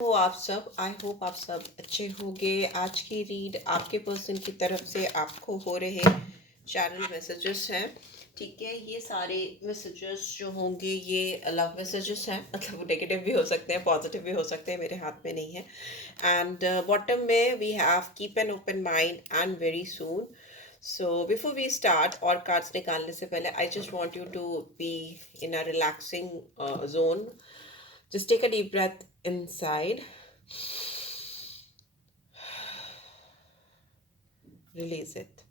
हो आप सब, आई होप आप सब अच्छे होंगे। आज की रीड आपके पर्सन की तरफ से आपको हो रहे चैनल मैसेजेस हैं। ठीक है, ये सारे मैसेजेस जो होंगे ये लव मैसेजेस हैं, मतलब नेगेटिव भी हो सकते हैं, पॉजिटिव भी हो सकते हैं, मेरे हाथ में नहीं है। एंड बॉटम में we have keep an open mind and very soon. So before we start, और कार्ड्स निकालने से पहले I just want you to be in a relaxing zone. Just take a deep breath inside. Release it.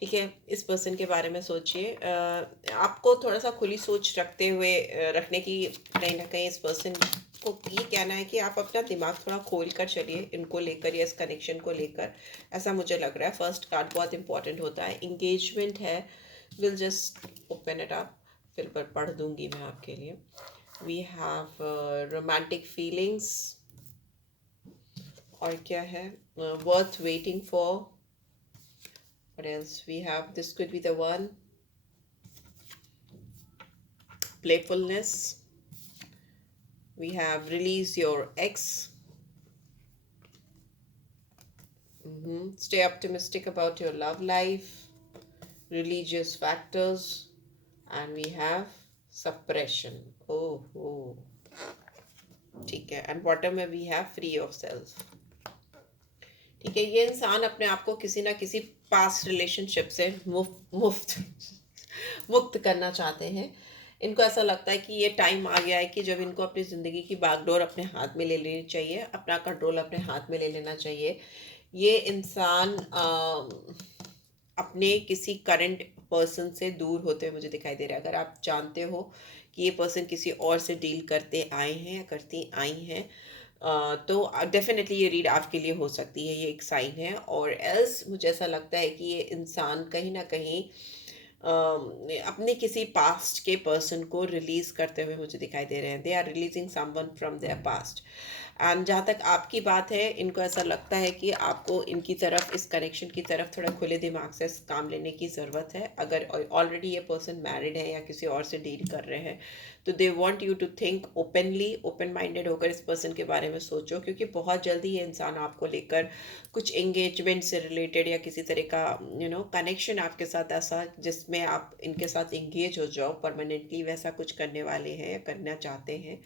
ठीक है, इस person के बारे में सोचिए। आपको थोड़ा सा खुली सोच रखते हुए रखने की, कहीं ना कहीं इस पर्सन को ये कहना है कि आप अपना दिमाग थोड़ा खोल कर चलिए इनको लेकर या इस कनेक्शन को लेकर। ऐसा मुझे लग रहा है। फर्स्ट कार्ड बहुत इंपॉर्टेंट होता है, इंगेजमेंट है। Will just open it up, फिर पर पढ़ दूंगी मैं आपके लिए। वी हैव रोमांटिक फीलिंग्स, और क्या है, worth waiting for. What else we have? This could be the one. Playfulness. We have release your ex. Stay optimistic about your love life. Religious factors. And we have suppression. Oh. ठीक है. And bottom में we have free yourself. ठीक है, ये इंसान अपने आप को किसी ना किसी पास्ट रिलेशनशिप से मुक्त करना चाहते हैं। इनको ऐसा लगता है कि ये टाइम आ गया है कि जब इनको अपनी ज़िंदगी की बागडोर अपने हाथ में ले लेनी चाहिए, अपना कंट्रोल अपने हाथ में ले लेना चाहिए। ये इंसान अपने किसी करंट पर्सन से दूर होते हुए मुझे दिखाई दे रहा है। अगर आप जानते हो कि ये पर्सन किसी और से डील करते आए हैं या करती आई हैं, तो डेफिनेटली ये रीड आपके लिए हो सकती है, ये एक साइन है। और एल्स मुझे ऐसा लगता है कि ये इंसान कहीं ना कहीं अपने किसी पास्ट के पर्सन को रिलीज करते हुए मुझे दिखाई दे रहे हैं। They are releasing someone from their past. And जहाँ तक आपकी बात है, इनको ऐसा लगता है कि आपको इनकी तरफ, इस कनेक्शन की तरफ थोड़ा खुले दिमाग से काम लेने की ज़रूरत है। अगर ऑलरेडी ये पर्सन मैरिड है या किसी और से डील कर रहे हैं, तो they want you to think openly, open minded होकर इस पर्सन के बारे में सोचो, क्योंकि बहुत जल्दी ये इंसान आपको लेकर कुछ एंगेजमेंट से रिलेटेड या किसी तरह का कनेक्शन आपके साथ, ऐसा जिसमें आप इनके साथ एंगेज हो जाओ परमानेंटली, वैसा कुछ करने वाले हैं या करना चाहते हैं।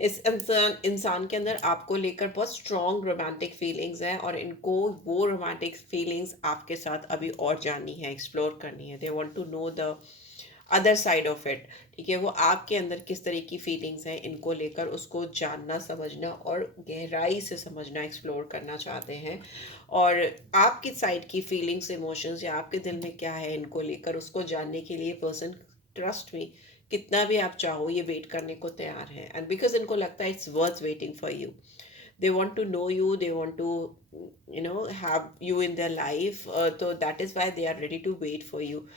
इस इंसान के अंदर आपको लेकर बहुत स्ट्रॉन्ग रोमांटिक फीलिंग्स हैं, और इनको वो रोमांटिक फीलिंग्स आपके साथ अभी और जाननी है, एक्सप्लोर करनी है। They want to know the other side of it. ठीक है, वो आपके अंदर किस तरह की फीलिंग्स हैं इनको लेकर, उसको जानना, समझना और गहराई से समझना, एक्सप्लोर करना चाहते हैं। और आपकी साइड की फीलिंग्स, इमोशंस या आपके दिल में क्या है इनको लेकर, उसको जानने के लिए पर्सन, ट्रस्ट मी, कितना भी आप चाहो ये वेट करने को तैयार है। एंड बिकॉज इनको लगता है it's worth waiting for you, they want to know you, they want to have you in their life, so that is why they are ready to wait for you.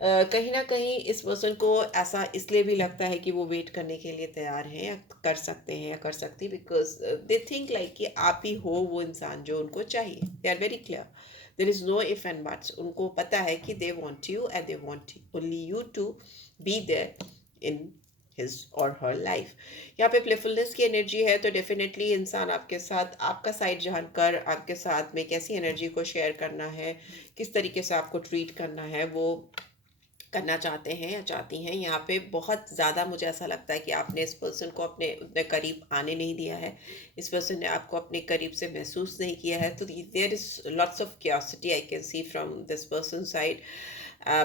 कहीं ना कहीं इस person को ऐसा इसलिए भी लगता है कि वो वेट करने के लिए तैयार हैं या कर सकते हैं या कर सकती, बिकॉज दे थिंक लाइक कि आप ही हो वो इंसान जो उनको चाहिए। They are very clear, there is no if and buts. उनको पता है कि they want you and they want only you to be there in his or her life. यहाँ पे प्लेफुलनेस की एनर्जी है, तो डेफिनेटली इंसान आपके साथ, आपका साइड जानकर आपके साथ में कैसी एनर्जी को शेयर करना है, किस तरीके से आपको ट्रीट करना है, वो करना चाहते हैं या चाहती हैं। यहाँ पे बहुत ज़्यादा मुझे ऐसा लगता है कि आपने इस पर्सन को अपने उतने करीब आने नहीं दिया है, इस पर्सन ने आपको अपने करीब से महसूस नहीं किया है। तो there is lots of curiosity I can see from this person side,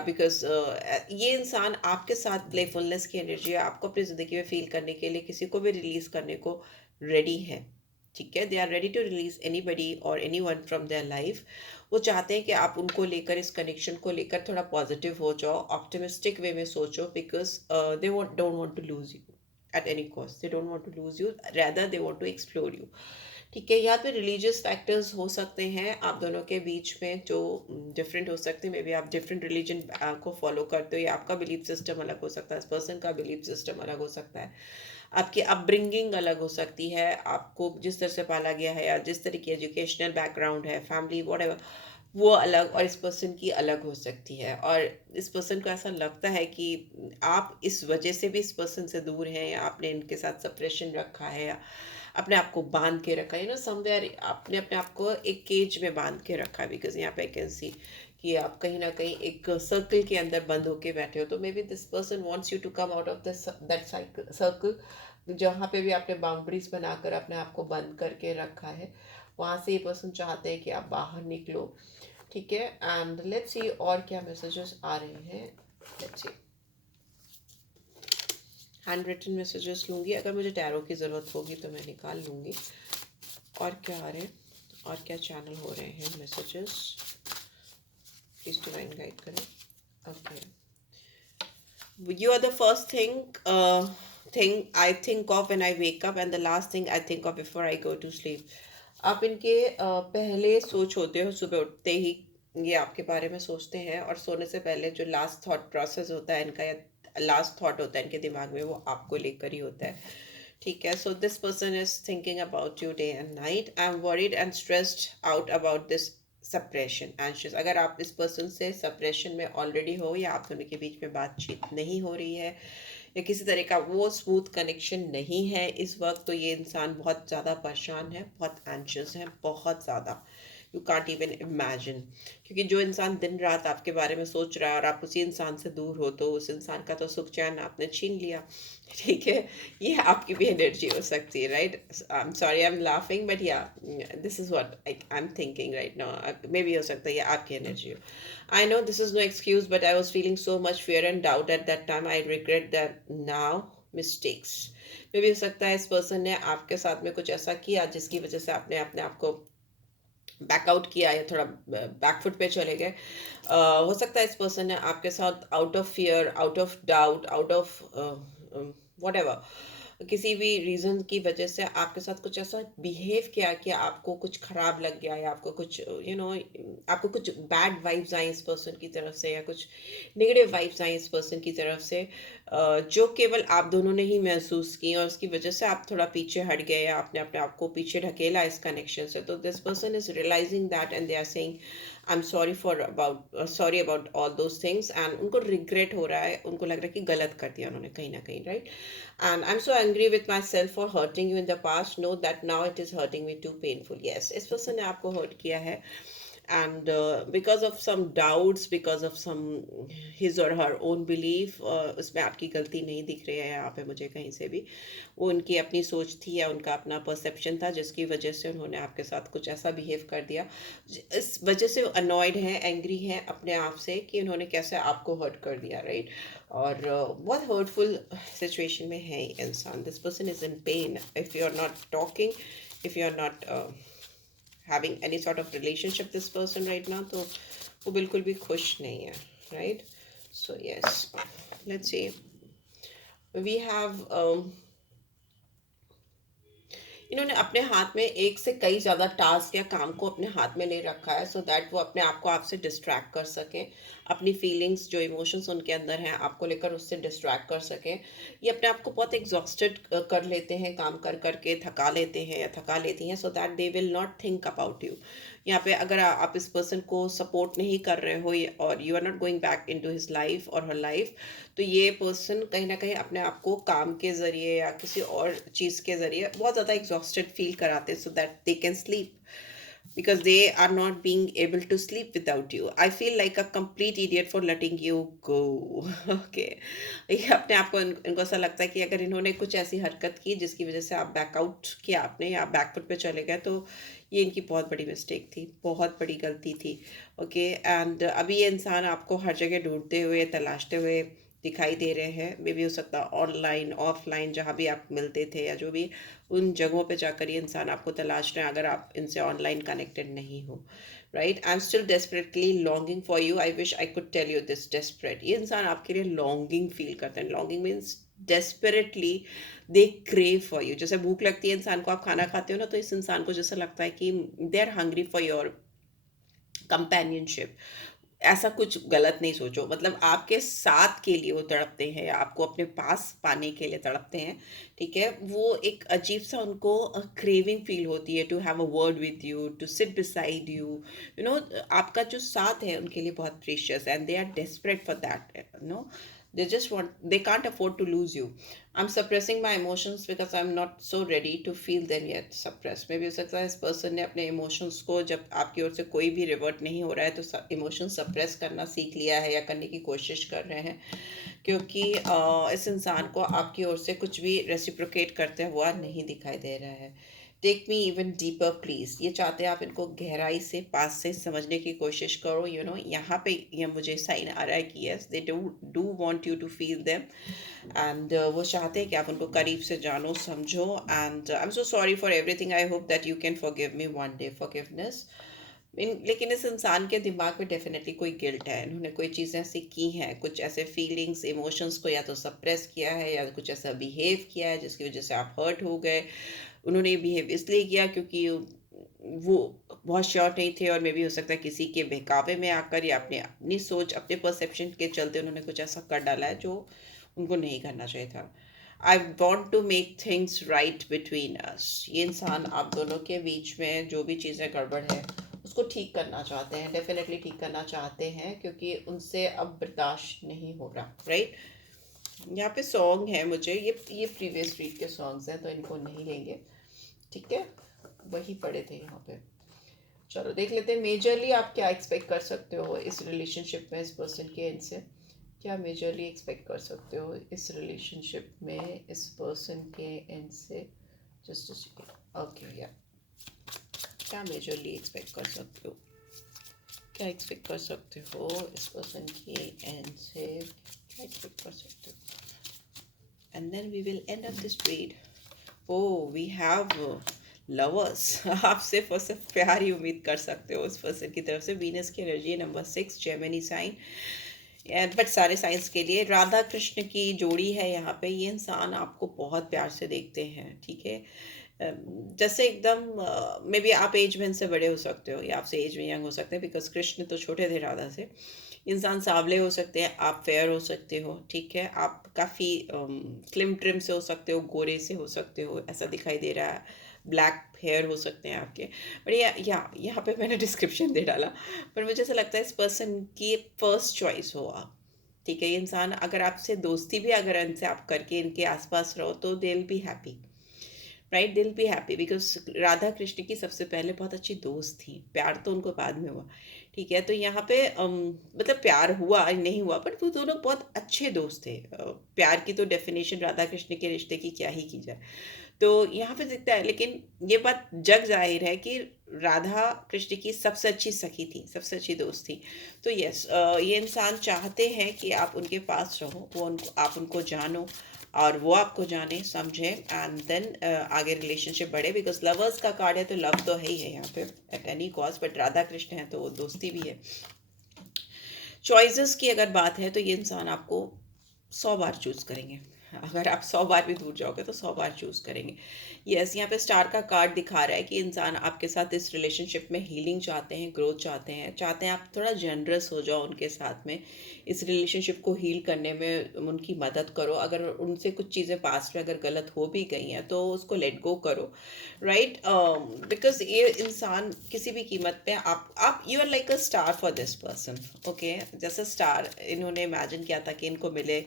because ये इंसान आपके साथ प्लेफुलनेस की एनर्जी आपको अपनी ज़िंदगी में फील करने के लिए किसी को भी रिलीज़ करने को रेडी है। ठीक है, they are ready to release anybody और anyone from their life. वो चाहते हैं कि आप उनको लेकर, इस कनेक्शन को लेकर थोड़ा पॉजिटिव हो जाओ, ऑप्टिमिस्टिक वे में सोचो, because they don't want to lose you at any cost. They don't want to lose you, rather they want to explore you. ठीक है, यहाँ पे रिलीजियस फैक्टर्स हो सकते हैं आप दोनों के बीच में जो डिफरेंट हो सकते हैं। मे बी आप डिफरेंट रिलीजन को फॉलो करते हो, या आपका बिलीफ सिस्टम अलग हो सकता है, इस पर्सन का बिलीफ सिस्टम अलग हो सकता है, आपकी अपब्रिंगिंग अलग हो सकती है, आपको जिस तरह से पाला गया है या जिस तरह की एजुकेशनल बैकग्राउंड है, फैमिली वॉट, वो अलग, और इस पर्सन की अलग हो सकती है। और इस पर्सन को ऐसा लगता है कि आप इस वजह से भी इस पर्सन से दूर हैं, या आपने इनके साथ सप्रेशन रखा है, अपने आप को बांध के रखा है, समवेयर आपने अपने आप को एक केज में बांध के रखा है, बिकॉज यहाँ पे आई कैन सी कि आप कहीं ना कहीं एक सर्कल के अंदर बंद होके बैठे हो। तो maybe this person wants you to come out of this that circle, जहाँ पे भी आपने बाउंड्रीज बनाकर अपने आप को बंद करके रखा है, वहाँ से ये पर्सन चाहते हैं कि आप बाहर निकलो। ठीक है, एंड लेट्स सी और क्या मैसेजेस आ रहे हैं। Let's see, hand written messages लूँगी, अगर मुझे टैरो की ज़रूरत होगी तो मैं निकाल लूँगी। और क्या आ रहे हैं, और क्या चैनल हो रहे हैं मैसेजेस, प्लीज डिवाइन गाइड करें। Okay, you are the first thing I think of when I wake up and the last thing I think of before I go to sleep। आप इनके पहले सोच होते हो, सुबह उठते ही ये आपके बारे में सोचते हैं, और सोने से पहले जो लास्ट थॉट प्रोसेस होता है इनका, या लास्ट थॉट होता है इनके दिमाग में, वो आपको लेकर ही होता है। ठीक है, so this person is thinking about you day and night. I am worried and stressed out about this suppression, anxious. अगर आप इस पर्सन से सप्रेशन में ऑलरेडी हो, या आप दोनों के बीच में बातचीत नहीं हो रही है, या किसी तरह का वो स्मूथ कनेक्शन नहीं है इस वक्त, तो ये इंसान बहुत ज़्यादा परेशान है, बहुत एंशियस है, बहुत ज़्यादा, यू कांट इवन इमेजिन। क्योंकि जो इंसान दिन रात आपके बारे में सोच रहा है और आप उसी इंसान से दूर हो, तो उस इंसान का तो सुख चैन आपने छीन लिया। ठीक है, ये आपकी भी एनर्जी हो सकती है, right. I am sorry, I am laughing, but yeah this is what I am thinking right now. Maybe हो सकता है ये आपकी एनर्जी हो। I know this is no excuse, but I was feeling so much fear and doubt at that time. I regret that now mistakes। मे भी हो सकता है इस पर्सन ने आपके साथ में कुछ ऐसा किया जिसकी वजह से आपने अपने आप को बैकआउट किया, या थोड़ा बैकफुट पे चले गए। हो सकता है इस पर्सन ने आपके साथ out of fear, out of doubt, out of what किसी भी रीज़न की वजह से आपके साथ कुछ ऐसा बिहेव किया कि आपको कुछ खराब लग गया, या आपको कुछ आपको कुछ बैड वाइब्स आई इस पर्सन की तरफ से, या कुछ नेगेटिव वाइब्स आई इस पर्सन की तरफ से, जो केवल आप दोनों ने ही महसूस की, और उसकी वजह से आप थोड़ा पीछे हट गए, या आपने अपने आप को पीछे ढकेला इस कनेक्शन से। तो this person is realising that and they are saying I am sorry about all those things, and उनको रिग्रेट हो रहा है, उनको लग रहा है कि गलत कर दिया उन्होंने कहीं ना कहीं, right. And I'm so angry with myself for hurting you in the past. Know that now it is hurting me too painful। Yes, इस person ने आपको hurt किया है, and because of some doubts, because of some his or her own belief, उसमें आपकी गलती नहीं दिख रही है यहाँ पे मुझे कहीं से भी। वो उनकी अपनी सोच थी, या उनका अपना परसेप्शन था, जिसकी वजह से उन्होंने आपके साथ कुछ ऐसा बिहेव कर दिया। इस वजह से वो अनॉयड हैं, एंग्री हैं अपने आप से कि उन्होंने कैसे आपको हर्ट कर दिया, राइट। और बहुत हर्टफुल सिचुएशन में है ये इंसान। This person is in pain if you are not talking, if you are not having any sort of relationship this person right now, तो वो बिल्कुल भी खुश नहीं है, right. So yes, let's see, we have इन्होंने अपने हाथ में एक से कई ज़्यादा टास्क या काम को अपने हाथ में ले रखा है, सो दैट वो अपने आप को आपसे डिस्ट्रैक्ट कर सकें, अपनी फीलिंग्स, जो इमोशंस उनके अंदर हैं आपको लेकर, उससे डिस्ट्रैक्ट कर सकें। ये अपने आप को बहुत एग्जॉस्टेड कर लेते हैं, काम कर करके थका लेते हैं या थका लेती हैं, so that they will not think about you. यहाँ पे अगर आप इस पर्सन को सपोर्ट नहीं कर रहे हो, और you are not going back into his life or her life, तो ये पर्सन कहीं ना कहीं अपने आप को काम के ज़रिए या किसी और चीज़ के ज़रिए बहुत ज़्यादा एग्जॉस्टेड फील कराते हैं, so that they can sleep, because they are not being able to sleep without you। I feel like a complete idiot for letting you go। okay, ये अपने आप को इनको ऐसा लगता है कि अगर इन्होंने कुछ ऐसी हरकत की जिसकी वजह से आप बैकआउट किया आपने, या बैकफुट पे चले गए, तो ये इनकी बहुत बड़ी मिस्टेक थी, बहुत बड़ी गलती थी। ओके, एंड अभी ये इंसान आपको हर जगह ढूंढते हुए, तलाशते हुए दिखाई दे रहे हैं। मे भी हो सकता है ऑनलाइन, ऑफलाइन, जहाँ भी आप मिलते थे या जो भी, उन जगहों पे जाकर ये इंसान आपको तलाश रहे हैं, अगर आप इनसे ऑनलाइन कनेक्टेड नहीं हो, right. I am still desperately longing for you, I wish I could tell you this. Desperate, ये इंसान आपके लिए लॉन्गिंग फील करते हैं। Longing means desperately they crave for you. जैसे भूख लगती है इंसान को, आप खाना खाते हो ना, तो इस इंसान को जैसा लगता है कि they are hungry for your companionship. ऐसा कुछ गलत नहीं सोचो, मतलब आपके साथ के लिए वो तड़पते हैं, या आपको अपने पास पाने के लिए तड़पते हैं। ठीक है, वो एक अजीब सा उनको क्रेविंग फील होती है, to have a word with you, to sit beside you, you know. आपका जो साथ है उनके लिए बहुत precious, and they are desperate for that, no. They just want, they can't afford to lose you. I'm suppressing my emotions because I'm not so ready to feel them yet. Suppress में भी हो सकता है इस person ने अपने emotions को, जब आपकी ओर से कोई भी रिवर्ट नहीं हो रहा है तो इमोशन सप्रेस करना सीख लिया है या करने की कोशिश कर रहे हैं, क्योंकि इस इंसान को आपकी ओर से कुछ भी रेसिप्रोकेट करते हुआ नहीं दिखाई दे रहा है। Take me even deeper please, ये चाहते हैं आप इनको गहराई से पास से समझने की कोशिश करो। यहाँ पे ये मुझे साइन आ रहा है कि yes they do want you to feel them, and वो चाहते हैं कि आप उनको करीब से जानो समझो। And I am so sorry for everything, I hope that you can forgive me one day. Forgiveness लेकिन इस इंसान के दिमाग में डेफिनेटली कोई गिल्ट है, इन्होंने कोई चीज़ें ऐसी की हैं, कुछ ऐसे फीलिंग्स इमोशंस को या तो सप्रेस किया है या कुछ ऐसा बिहेव किया है जिसकी वजह से आप हर्ट हो गए। उन्होंने बिहेव इसलिए किया क्योंकि वो बहुत श्योर नहीं थे, और मे भी हो सकता है किसी के बहकावे में आकर या अपने अपनी सोच अपने परसेप्शन के चलते उन्होंने कुछ ऐसा कर डाला है जो उनको नहीं करना चाहिए था। I want to make things right between us, ये इंसान आप दोनों के बीच में जो भी चीज़ें गड़बड़ है उसको ठीक करना चाहते हैं, डेफिनेटली ठीक करना चाहते हैं, क्योंकि उनसे अब बर्दाश्त नहीं हो रहा। राइट, यहाँ पे सॉन्ग है, मुझे ये प्रीवियस रीड के सॉन्ग्स हैं तो इनको नहीं लेंगे, ठीक है, वही पड़े थे यहाँ पे। चलो देख लेते हैं मेजरली आप क्या एक्सपेक्ट कर सकते हो इस रिलेशनशिप में, इस पर्सन के एंड से क्या मेजरली एक्सपेक्ट कर सकते हो इस रिलेशनशिप में, इस पर्सन के एंड से। जस्ट ओके, या क्या मेजरली एक्सपेक्ट कर सकते हो, क्या एक्सपेक्ट कर सकते हो इस पर्सन की एंड से, क्या एक्सपेक्ट कर सकते हो, and then we will end up this read. Oh, we have lovers. आप सिर्फ और सिर्फ प्यार ही उम्मीद कर सकते हो इस पर्सन की तरफ से। वीनस की energy number 6, Gemini sign, but सारे साइंस के लिए राधा कृष्ण की जोड़ी है यहाँ पे। ये इंसान आपको बहुत प्यार से देखते हैं, ठीक है, जैसे एकदम मे बी आप एज में इनसे बड़े हो सकते हो या आपसे एज में यंग हो सकते हैं, बिकॉज कृष्ण तो छोटे थे राधा से। इंसान सांवले हो सकते हैं, आप फेयर हो सकते हो, ठीक है, आप काफ़ी स्लिम ट्रिम से हो सकते हो, गोरे से हो सकते हो, ऐसा दिखाई दे रहा है, ब्लैक हेयर हो सकते हैं आपके। बट यहाँ पे मैंने डिस्क्रिप्शन दे डाला, पर मुझे ऐसा लगता है इस पर्सन की फर्स्ट चॉइस हो आप, ठीक है। ये इंसान अगर आपसे दोस्ती भी अगर इनसे आप करके इनके आसपास रहो तो they will be happy, right, will be happy, because Radha Krishna की सबसे पहले बहुत अच्छी दोस्त थी, प्यार तो उनको बाद में हुआ, ठीक है। तो यहाँ पे मतलब प्यार हुआ नहीं हुआ, बट वो दोनों बहुत अच्छे दोस्त थे। प्यार की तो डेफिनेशन राधा कृष्ण के रिश्ते की क्या ही की जाए, तो यहाँ पे दिखता है। लेकिन ये बात जग जाहिर है कि राधा कृष्ण की सबसे अच्छी सखी थी, सबसे अच्छी दोस्त थी। तो यस, ये इंसान चाहते हैं कि आप उनके पास रहो, वो उनको आप उनको जानो और वो आपको जाने समझे, एंड देन आगे रिलेशनशिप बढ़े, बिकॉज लवर्स का कार्ड है तो लव तो है ही है यहाँ पे eight any cost, but Radha Krishna है तो दोस्ती भी है। चॉइसेस की अगर बात है तो ये इंसान आपको 100 बार चूज़ करेंगे, अगर आप 100 बार भी दूर जाओगे तो 100 बार चूज़ करेंगे। यस, यहाँ पे स्टार का कार्ड दिखा रहा है कि इंसान आपके साथ इस रिलेशनशिप में हीलिंग चाहते हैं, ग्रोथ चाहते हैं, चाहते हैं आप थोड़ा जनरस हो जाओ उनके साथ में, इस रिलेशनशिप को हील करने में उनकी मदद करो। अगर उनसे कुछ चीज़ें पास्ट में अगर गलत हो भी गई हैं तो उसको लेट गो करो, राइट, बिकॉज ये इंसान किसी भी कीमत पे आप you are like a star for this person, okay. जैसे स्टार इन्होंने इमेजिन किया था कि इनको मिले,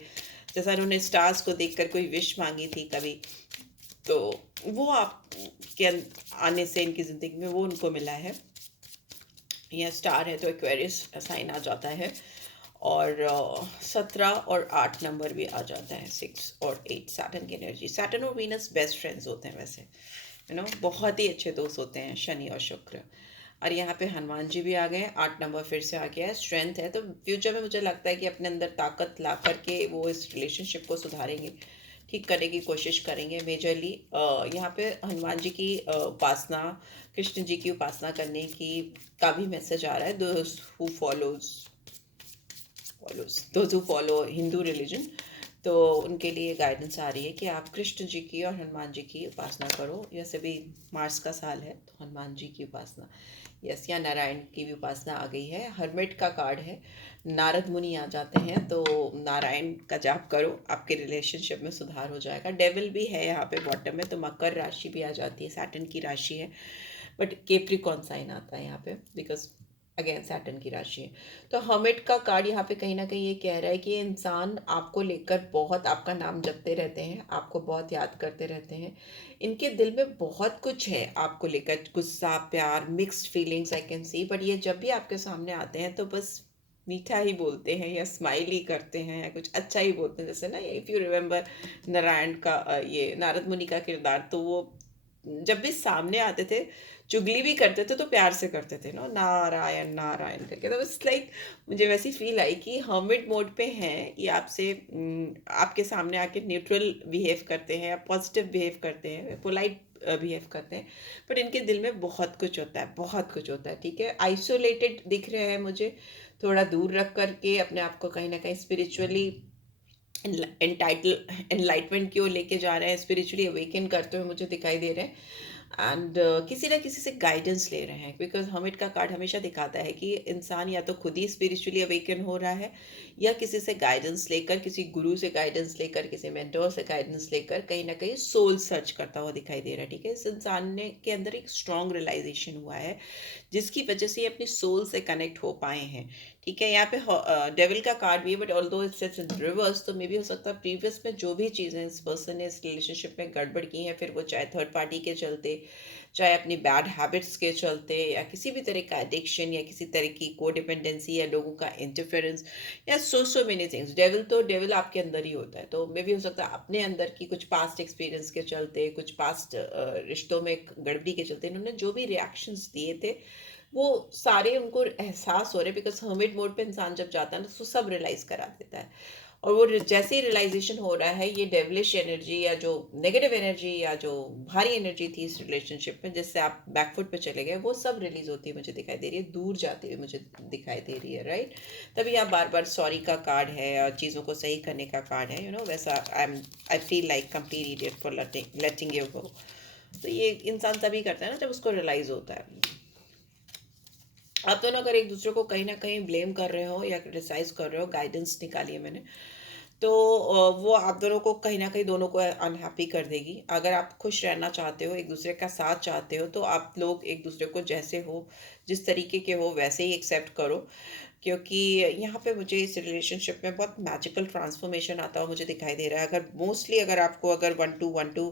जैसा इन्होंने स्टार्स को देखकर कोई विश मांगी थी कभी, तो वो आप के आने से इनकी ज़िंदगी में वो उनको मिला है। यह स्टार है तो एक्वेरियस साइन आ जाता है, और 17 और 8 नंबर भी आ जाता है, 6 और 8 सैटर्न की एनर्जी। सैटर्न और वीनस बेस्ट फ्रेंड्स होते हैं वैसे, बहुत ही अच्छे दोस्त होते हैं, शनि और शुक्र। और यहाँ पे हनुमान जी भी आ गए हैं, 8 नंबर फिर से आ गया है, स्ट्रेंथ है। तो फ्यूचर में मुझे लगता है कि अपने अंदर ताकत ला करके वो इस रिलेशनशिप को सुधारेंगे, ठीक करने की कोशिश करेंगे मेजरली। यहाँ पे हनुमान जी की उपासना, कृष्ण जी की उपासना करने की का भी मैसेज आ रहा है। Those who follow Hindu religion, तो उनके लिए गाइडेंस आ रही है कि आप कृष्ण जी की और हनुमान जी की उपासना करो। जैसे भी मार्च का साल है तो हनुमान जी की उपासना, यस, या नारायण की भी उपासना आ गई है। हर्मिट का कार्ड है, नारद मुनि आ जाते हैं, तो नारायण का जाप करो, आपके रिलेशनशिप में सुधार हो जाएगा। डेविल भी है यहाँ पे बॉटम में, तो मकर राशि भी आ जाती है, सैटर्न की राशि है, बट केप्रिकॉन साइन आता है यहाँ पे, बिकॉज अगेन सैटर्न की राशि है। तो हर्मिट का कार्ड यहाँ पे कहीं ना कहीं ये कह रहा है कि इंसान आपको लेकर बहुत आपका नाम जपते रहते हैं, आपको बहुत याद करते रहते हैं। इनके दिल में बहुत कुछ है आपको लेकर, गुस्सा, प्यार, mixed feelings I can C, but ये जब भी आपके सामने आते हैं तो बस मीठा ही बोलते हैं या स्माइल ही करते हैं या कुछ अच्छा ही बोलते हैं। जैसे ना, इफ़ यू रिमेम्बर नारायण का ये नारद मुनि का किरदार, तो वो जब भी सामने आते थे, चुगली भी करते थे तो प्यार से करते थे ना, नारायण नारायण करके। तो इट्स लाइक मुझे वैसी फील आई कि हर्मिट मोड पे हैं ये, आपसे आपके सामने आके न्यूट्रल बिहेव करते हैं या पॉजिटिव बिहेव करते हैं, पोलाइट बिहेव करते हैं, बट इनके दिल में बहुत कुछ होता है, बहुत कुछ होता है। ठीक है, आइसोलेटेड दिख रहे हैं मुझे, थोड़ा दूर रख करके अपने आप को कहीं ना कहीं स्पिरिचुअली एंटाइटल एनलाइटमेंट की ओर लेके जा रहे हैं, स्पिरिचुअली अवेकन करते हुए मुझे दिखाई दे रहे हैं। एंड किसी ना किसी से गाइडेंस ले रहे हैं, बिकॉज हमिट का कार्ड हमेशा दिखाता है कि इंसान या तो खुद ही स्पिरिचुअली अवेकन हो रहा है या किसी से गाइडेंस लेकर, किसी गुरु से गाइडेंस लेकर, किसी मेंटोर से गाइडेंस लेकर कहीं ना कहीं सोल सर्च करता हुआ दिखाई दे रहा है। ठीक है, इस इंसान ने के अंदर एक स्ट्रॉन्ग रियलाइजेशन हुआ है जिसकी वजह से ये अपनी सोल से कनेक्ट हो पाए हैं। ठीक है, यहाँ पे डेविल का कार्ड भी है, but although it's in reverse, तो मे भी हो सकता है प्रीवियस में जो भी चीज़ें इस पर्सन ने इस रिलेशनशिप में गड़बड़ की हैं, फिर वो चाहे थर्ड पार्टी के चलते, चाहे अपनी बैड हैबिट्स के चलते, या किसी भी तरह का एडिक्शन, या किसी तरह की कोडिपेंडेंसी, या लोगों का इंटरफेरेंस, या सो मेनी थिंग्स। डेविल तो डेविल आपके अंदर ही होता है, तो मे भी हो सकता है अपने अंदर की कुछ पास्ट एक्सपीरियंस के चलते, कुछ पास्ट रिश्तों में गड़बड़ी के चलते इन्होंने जो भी रिएक्शंस दिए थे वो सारे उनको एहसास हो रहे, बिकॉज हर्मिट मोड पे इंसान जब जाता है ना तो सब रियलाइज करा देता है। और वो जैसे ही रियलाइजेशन हो रहा है, ये डेविलिश एनर्जी या जो नेगेटिव एनर्जी या जो भारी एनर्जी थी इस रिलेशनशिप में, जिससे आप बैकफुट पे चले गए, वो सब रिलीज होती है मुझे दिखाई दे रही है, दूर जाती हुई मुझे दिखाई दे रही है। राइट, तभी आप बार बार सॉरी का कार्ड है और चीज़ों को सही करने का कार्ड है, यू नो, वैसा I feel like complete idiot for letting you go. तो ये इंसान तभी करता है ना जब उसको रियलाइज होता है। आप दोनों अगर एक दूसरे को कहीं ना कहीं ब्लेम कर रहे हो या क्रिटिसाइज कर रहे हो, गाइडेंस निकाली है मैंने, तो वो आप दोनों को कहीं ना कहीं दोनों को अनहैप्पी कर देगी। अगर आप खुश रहना चाहते हो, एक दूसरे का साथ चाहते हो, तो आप लोग एक दूसरे को जैसे हो, जिस तरीके के हो, वैसे ही एक्सेप्ट करो। क्योंकि यहाँ पे मुझे इस रिलेशनशिप में बहुत मैजिकल ट्रांसफॉर्मेशन आता हुआ मुझे दिखाई दे रहा है। अगर मोस्टली अगर आपको अगर 1-2-1-2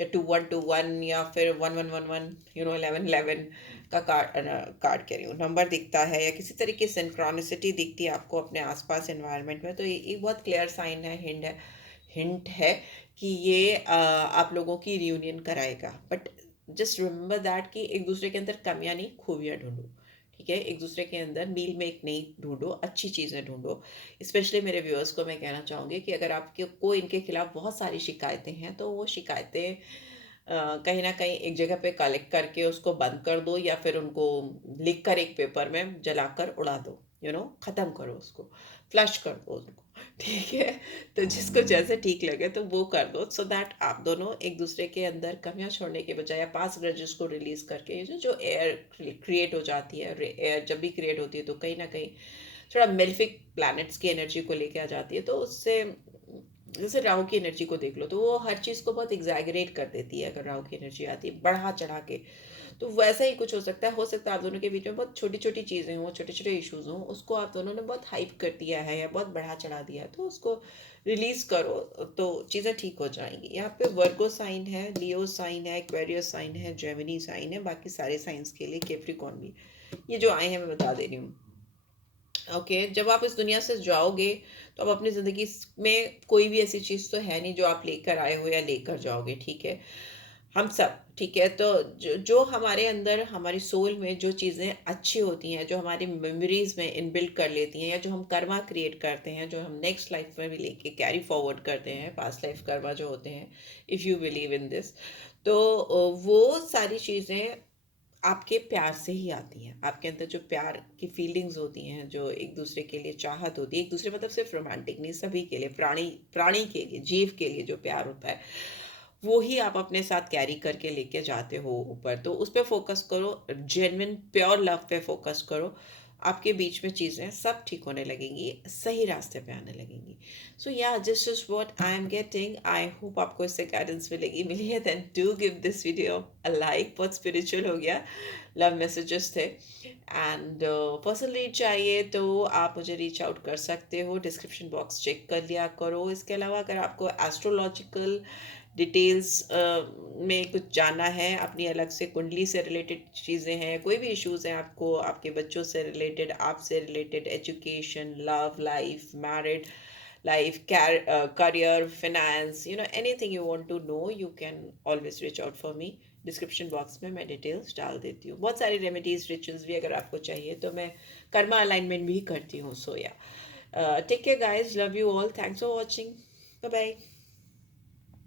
या 2-1-2-1 या फिर 1-1-1-1, यू नो, 11-11 का कार्ड कह रही हूँ, नंबर दिखता है या किसी तरीके से सिंक्रोनिसिटी दिखती है आपको अपने आसपास एनवायरनमेंट में, तो ये एक बहुत क्लियर साइन है, हिंट है कि ये आप लोगों की रियूनियन कराएगा। बट जस्ट रिमेंबर दैट कि एक दूसरे के अंदर कमियां नहीं, खूबियां ढूंढो। ठीक है, एक दूसरे के अंदर मील में एक नहीं ढूंढो, अच्छी चीज़ें ढूंढो। स्पेशली मेरे व्यूअर्स को मैं कहना चाहूँगी कि अगर आपके को इनके खिलाफ बहुत सारी शिकायतें हैं, तो वो शिकायतें कहीं ना कहीं एक जगह पे कलेक्ट करके उसको बंद कर दो, या फिर उनको लिख कर एक पेपर में जलाकर उड़ा दो, यू नो, ख़त्म करो उसको, फ्लश कर दो उनको। ठीक है, तो जिसको जैसे ठीक लगे तो वो कर दो, सो दैट आप दोनों एक दूसरे के अंदर कमियां छोड़ने के बजाय या पास ग्रजेस को रिलीज करके, जो एयर क्रिएट हो जाती है, एयर जब भी क्रिएट होती है तो कहीं ना कहीं थोड़ा मेल्फिक प्लैनेट्स की एनर्जी को लेके आ जाती है, तो उससे जैसे राहु की एनर्जी को देख लो, तो वो हर चीज़ को बहुत एग्जैगरेट कर देती है। अगर राहु की एनर्जी आती है बढ़ा चढ़ा के, तो वैसा ही कुछ हो सकता है आप दोनों के बीच में बहुत छोटी छोटी चीज़ें हों, छोटे छोटे इश्यूज हों, उसको आप दोनों ने बहुत हाइप कर दिया है या बहुत बढ़ा चढ़ा दिया है, तो उसको रिलीज करो तो चीज़ें ठीक हो जाएंगी। यहाँ पे वर्गो साइन है, लियो साइन है, एक्वेरियस साइन है, जेमिनी साइन है, बाकी सारे साइंस के लिए कैप्रिकॉर्न भी, ये जो आए हैं मैं बता दे रही हूँ। ओके, जब आप इस दुनिया से जाओगे तो अब अपनी ज़िंदगी में कोई भी ऐसी चीज़ तो है नहीं जो आप लेकर आए हो या लेकर जाओगे। ठीक है, हम सब, ठीक है, तो जो हमारे अंदर, हमारी सोल में जो चीज़ें अच्छी होती हैं, जो हमारी मेमोरीज में इनबिल्ट कर लेती हैं, या जो हम कर्मा क्रिएट करते हैं, जो हम नेक्स्ट लाइफ में भी लेके कैरी फॉरवर्ड करते हैं, पास्ट लाइफ कर्मा जो होते हैं, if you believe in this, तो वो सारी चीज़ें आपके प्यार से ही आती हैं। आपके अंदर जो प्यार की फीलिंग्स होती हैं, जो एक दूसरे के लिए चाहत होती है, एक दूसरे मतलब सिर्फ रोमांटिक नहीं, सभी के लिए, प्राणी प्राणी के लिए, जीव के लिए जो प्यार होता है, वो ही आप अपने साथ कैरी करके लेके जाते हो ऊपर। तो उस पर फोकस करो, जेन्युइन प्योर लव पे फोकस करो, आपके बीच में चीज़ें सब ठीक होने लगेंगी, सही रास्ते पे आने लगेंगी। So yeah this is what I am getting. I hope आपको इससे गाइडेंस मिली है, then do give this video a like. बहुत स्पिरिचुअल हो गया, लव मैसेजेस थे। एंड पर्सनल रीड चाहिए तो आप मुझे रीच आउट कर सकते हो, डिस्क्रिप्शन बॉक्स चेक कर लिया करो। इसके अलावा अगर आपको एस्ट्रोलॉजिकल डिटेल्स में कुछ जानना है, अपनी अलग से कुंडली से रिलेटेड चीज़ें हैं, कोई भी इश्यूज़ हैं आपको, आपके बच्चों से रिलेटेड, आपसे related, education, love life, married life, career, finance, anything you want to know, you can always reach out for me. Description box में मैं डिटेल्स डाल देती हूँ। बहुत सारी रेमेडीज रिचुअल्स भी अगर आपको चाहिए तो मैं कर्मा अलाइनमेंट भी करती हूँ। So yeah take care guys, love you all, thanks for watching, bye bye.